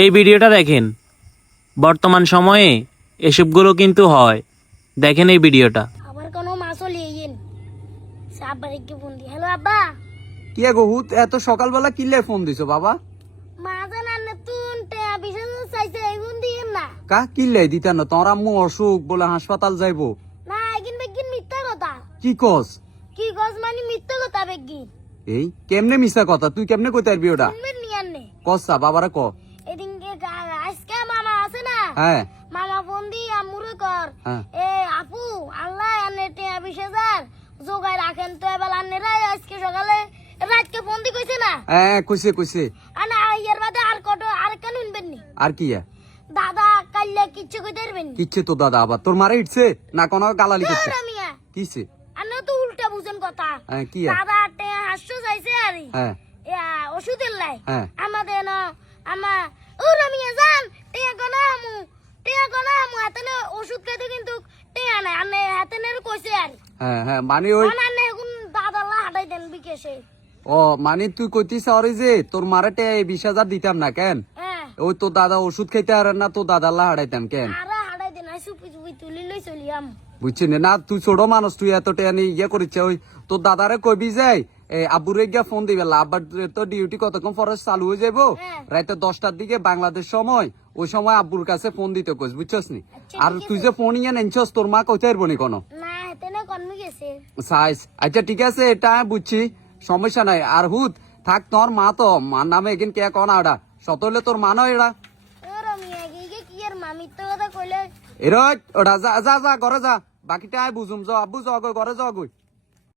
এই ভিডিওটা দেখেন, বর্তমান সময়ে এসবগুলো কিন্তু হয়। দেখেন এই ভিডিওটা। আবার কোনো মাছও লিয়েন আব্বার একটু ফোন দি। হ্যালো আব্বা, কি গো হুত, এত সকালবেলা কিলে ফোন দিছো বাবা? মা জানান নতুন টেয়া বিশেষ চাইছে এই ফোন দিয়েন না। কা কিলে দিতা না? তোর আম্মু অসুখ বলে হাসপাতাল যাইবো। না এগিন বেগিন মিথ্যা কথা। কি কস? কি গজ মানে মিথ্যা কথা বেগিন। এই কেমনে মিছা কথা? তুই কেমনে কইতে পারবি ওটা? শুনবেন নিয়ান নে। কসা বাবারে ক। এদিনকে আজকে মামা আছে না, হ্যাঁ মামা ফোন দি আম্মুরে কর হ্যাঁ এ আপু আল্লাহ আনে টেয়া 20,000 জোগায় রাখেন তো এবার আন্নেরাই আজকে সকালে রাতকে ফোন দি কইছে না। হ্যাঁ কইছে কইছে। আনা ইয়ার বাদে আর কত আর কেন শুনবেন নি? আর কি দাদা কাইলে কিচ্ছু কইতে পারবেন নি। কিচ্ছে তো দাদা আবার তোর মারে ইটছে না কোনো গালালি করছে? মিয়া কিছে? আন্না তো উল্টা বুঝেন কথা। হ্যাঁ কি দাদা টেয়া হাসছো চাইছে আরে হ্যাঁ ওষুধের লাই হ্যাঁ আমাদের না আমা ও রামিয়া জান টেয়া গনা আমু হাতে ওষুধ খাইতে কিন্তু টেয়া নাই আনে হাতে নে কইছে আর হ্যাঁ হ্যাঁ মানে ওই আনানে এখন দাদালা হাঁটাই দেন বিকেশে। ও মানে তুই কইতিস আরে যে তোর মারে 20,000 দিতাম না কেন? হ্যাঁ ওই তো দাদা ওষুধ খাইতে আর না তো দাদা লা হারাইতাম কেন? আরে হাঁটাই দেন আই সুপি সুপি তুলি লই চলিয়াম। বুঝছি না তুই ছোট মানুষ, তুই এত টেয়ানি ইয়ে করিচ্ছে। ওই তোর দাদারে কইবি যাই আব্বুরে গিয়া ফোন দিবে। আব্বার তো ডিউটি কতক্ষণ পরে চালু হয়ে যাবো, হ্যাঁ। রাতে 10টার দিকে বাংলাদেশ সময়। ওই সময় আব্বুর কাছে ফোন দিতে কইস, বুঝছস নি? আচ্ছা, আর ঠিক তুই আছে। যে ফোন ইয়ে নেনছস তোর মা কইতে পারবো নি কোনো না হাতে না কনমি গেছে। সাইজ। আচ্ছা ঠিক আছে, এটা বুঝছি, সমস্যা নাই। আর হুত থাক, তোর মা তো মার নামে এগিন কে কনা ওটা সত হইলে তোর মা নয় এরা ও রামিয়া গিয়ে কি আর মামির তো কথা কইলে এর ওটা যা যা যা ঘরে যা, বাকিটা আয় বুঝুম। যাও আব্বু যাও ঘরে যাও গই।